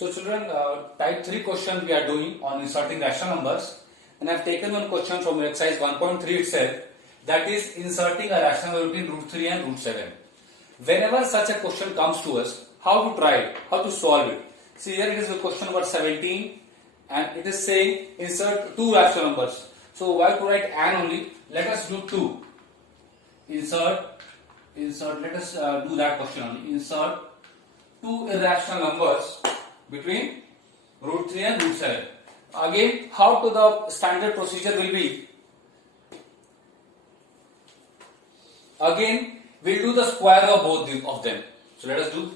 So children, type 3 question we are doing on inserting rational numbers, and I have taken one question from exercise 1.3 itself, that is inserting a rational number between root 3 and root 7. Whenever such a question comes to us, how to try it, how to solve it. See, here it is the question number 17 and it is saying insert two rational numbers. So why to write an only? Let us do 2. Insert, let us do that question only. Insert two irrational numbers between root 3 and root 7. Again, how to the standard procedure will be? Again, we'll do the square of both of them. So let us do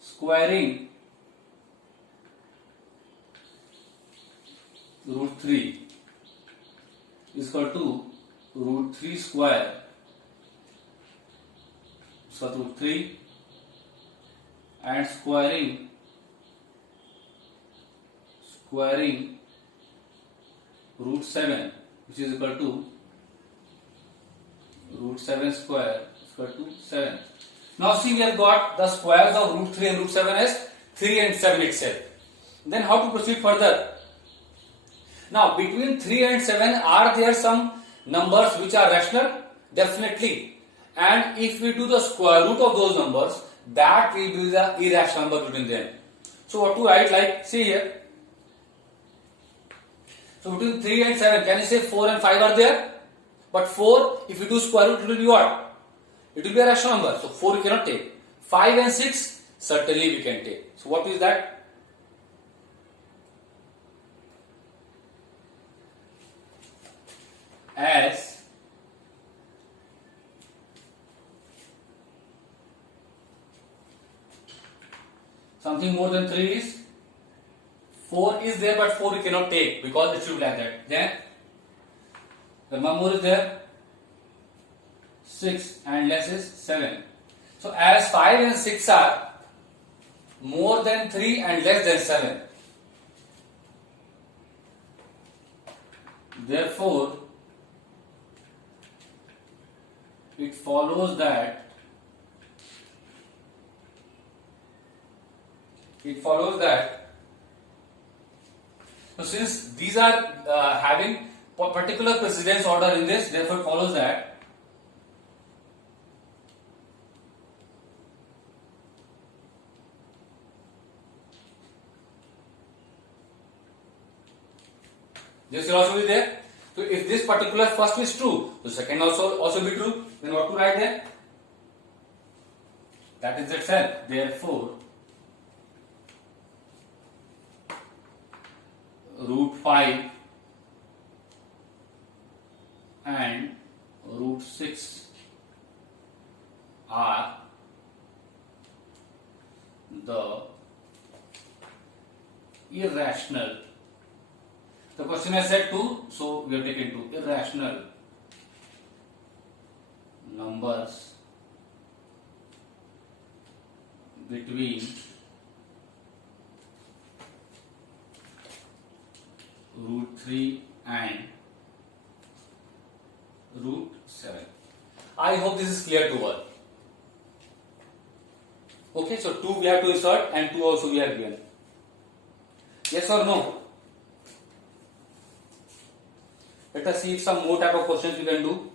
squaring root 3 is equal to root 3 square. So root 3 and squaring root 7, which is equal to root 7 square is equal to 7. Now see, we have got the squares of root 3 and root 7 as 3 and 7 itself. Then how to proceed further? Now between 3 and 7, are there some numbers which are rational? Definitely. And if we do the square root of those numbers, that will be the irrational number between them. So what to write? Like, see here. So between 3 and 7, can you say 4 and 5 are there? But 4, if you do square root, it will be what? It will be a rational number. So 4 you cannot take. 5 and 6, certainly we can take. So what is that? As something more than 3 is 4 is there, but 4 you cannot take because it should be like that. Then one more is there, 6 and less is 7. So as 5 and 6 are more than 3 and less than 7, therefore it follows that so since these are having particular precedence order in this, therefore it follows that this will also be there. So if this particular first is true, the second also be true. Then what to write there? That is itself. Therefore, root 5 and root 6 are the irrational. The question has said 2, so we have taken 2 irrational numbers between root 3 and root 7. I hope this is clear to all. Okay, so 2 we have to insert and 2 also we have given. Yes or no? Let us see if some more type of questions we can do.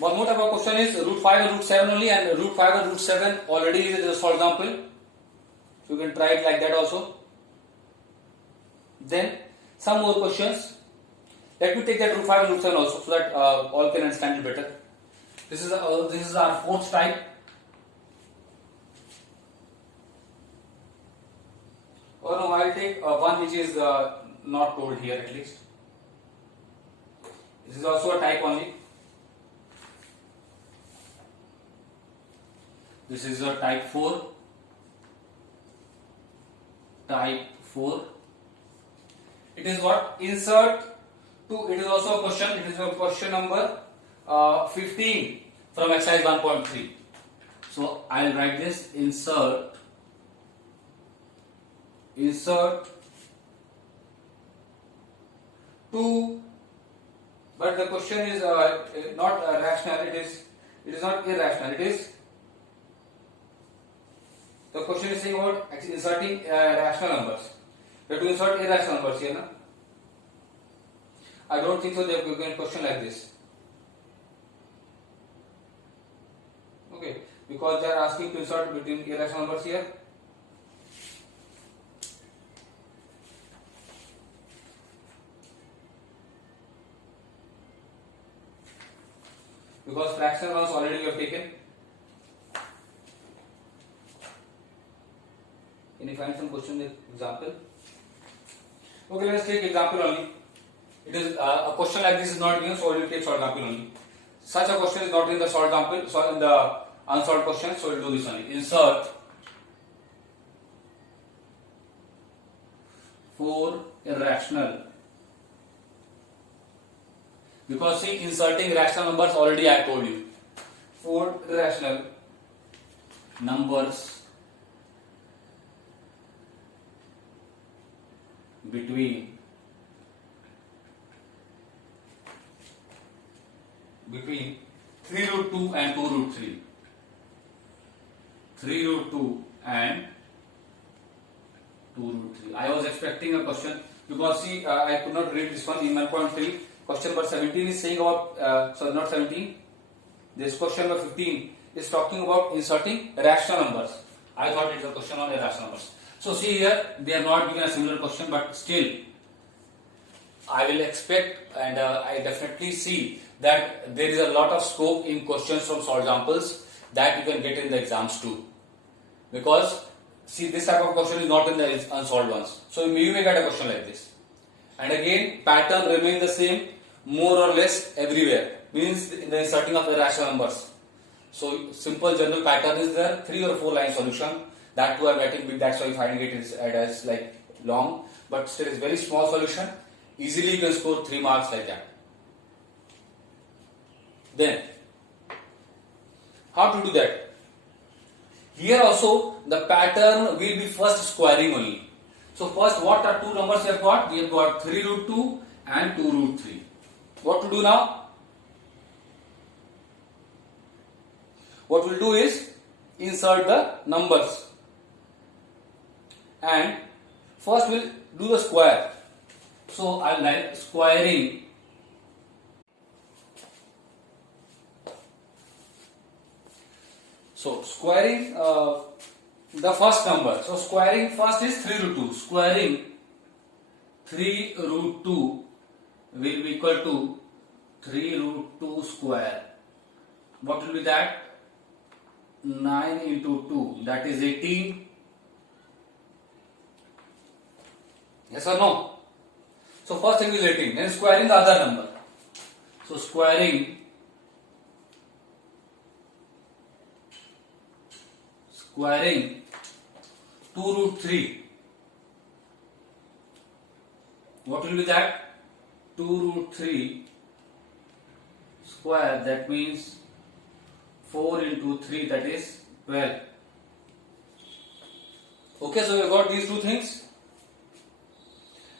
One more type of question is root 5 and root 7 only, and root 5 and root 7 already is, for example. You can try it like that also. Then some more questions. Let me take that root 5 and root 7 also, so that all can understand it better. This is our fourth type. Oh no, I will take one which is not told here at least. This is also a type only. This is a type 4. Type 4. It is what? Insert to, it is also a question, it is a question number 15 from exercise 1.3. So I'll write this insert 2, but the question is not rational, it is not irrational, the question is saying about inserting rational numbers. We have to insert irrational numbers here, na? I don't think so they have given a question like this. Okay, because they are asking to insert between irrational numbers here. Because fractional ones already we have taken. Can you find some question example? Okay, let's take example only. It is a question like this is not given, so we will take short example only. Such a question is not in the short example, so in the unsolved question, so we will do this only. Insert 4 irrational. Because see, inserting rational numbers already I told you. 4 irrational numbers between 3 root 2 and 2 root 3. 3 root 2 and 2 root 3. I was expecting a question because see, I could not read this one in 1.3. Question number 17 is saying about, sorry, not 17. This question number 15 is talking about inserting rational numbers. I thought it is a question on irrational numbers. So see here, they are not given a similar question, but still, I will expect and I definitely see that there is a lot of scope in questions from solved examples that you can get in the exams too. Because see, this type of question is not in the unsolved ones. So you may get a question like this. And again, pattern remains the same more or less everywhere. Means the inserting of irrational numbers. So simple general pattern is there, 3 or 4 line solution. That too I am writing big, that's why finding it is as like long, but still is very small solution. Easily you can score 3 marks like that. Then, how to do that? Here also the pattern will be first squaring only. So first, what are 2 numbers we have got? We have got 3 root 2 and 2 root 3. What to do now? What we'll do is insert the numbers. And first we'll do the square. So I'll write squaring the first number. So squaring first is 3 root 2. Squaring 3 root 2 will be equal to 3 root 2 square. What will be that? 9 into 2, that is 18. Yes or no? So first thing is 18. Then squaring the other number. So squaring 2 root 3. What will be that? 2 root 3 square, that means 4 into 3, that is 12. Okay, so we got these 2 things.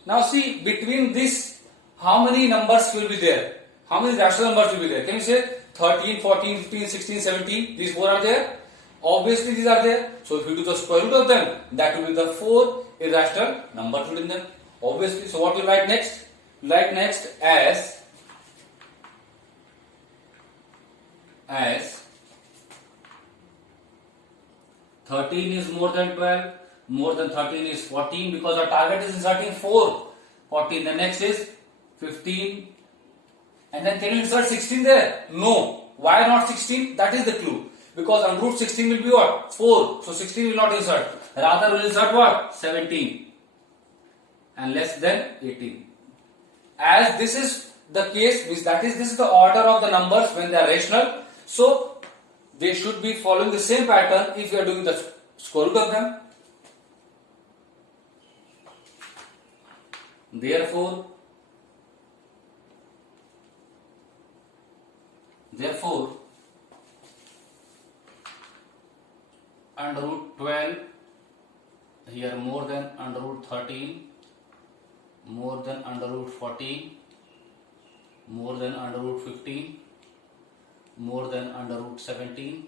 Now see, between this, how many numbers will be there? How many rational numbers will be there? Can you say 13, 14, 15, 16, 17? These 4 are there. Obviously these are there. So if you do the square root of them, that will be the 4 irrational numbers within them. Obviously, so what will write next? Write next as 13 is more than 12, more than 13 is 14, because our target is inserting 4. 14, the next is 15, and then can you insert 16 there? No. Why not 16? That is the clue. Because on root 16 will be what? 4. So 16 will not insert. Rather will insert what? 17. And less than 18. As this is the case, means that is, this is the order of the numbers when they are rational. So they should be following the same pattern if you are doing the square root of them. Therefore, Therefore, under root 12 here more than under root 13, more than under root 14, more than under root 15, more than under root 17,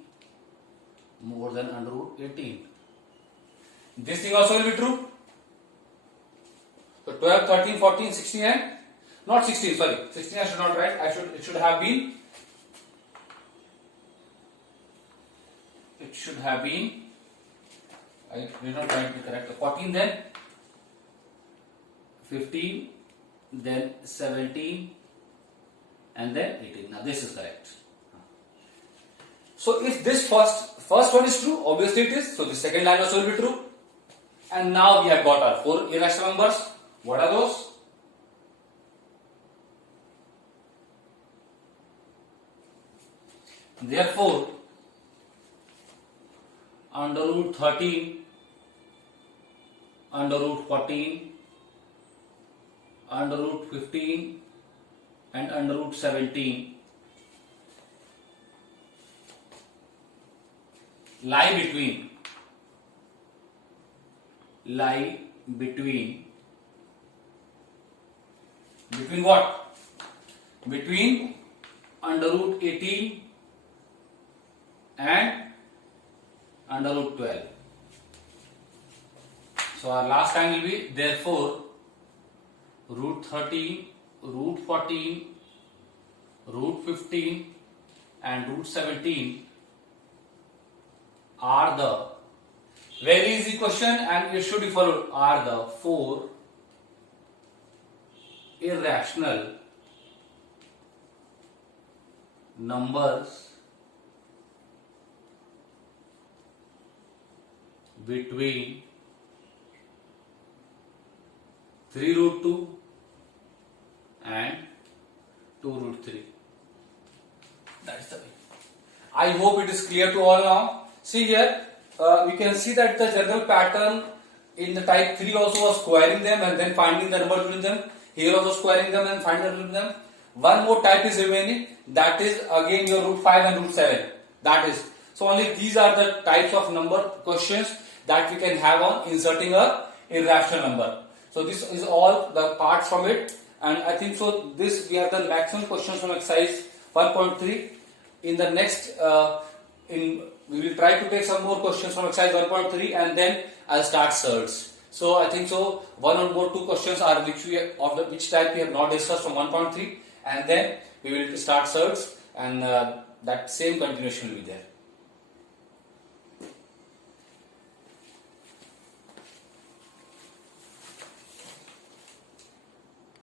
more than under root 18. This thing also will be true. So 12, 13, 14, 16 and not 16, sorry, 16 I should not write, it should have been, I did not write the correct, 14 then 15, then 17 and then 18. Now this is correct. So if this first one is true, obviously it is, so the second line also will be true. And now we have got our 4 irrational numbers. What are those? Therefore, under root 13, under root 14, under root 15 and under root 17 lie between what? Between under root 18 and under root 12. So our last line will be, therefore root 13, root 14, root 15 and root 17 are the, very easy question and it should be followed, are the 4 irrational numbers between 3 root 2 and 2 root 3. That is the way. I hope it is clear to all now. See here, we can see that the general pattern in the type 3 also was squaring them and then finding the number between them. Here also squaring them and finding the number between them. One more type is remaining, that is again your root 5 and root 7. That is. So only these are the types of number questions that we can have on inserting a irrational number. So this is all the parts from it, and I think so this we have done maximum questions from exercise 1.3. In the next we will try to take some more questions from exercise 1.3 and then I'll start surds. So I think so one or more 2 questions are which type we have not discussed from 1.3, and then we will start surds, and that same continuation will be there.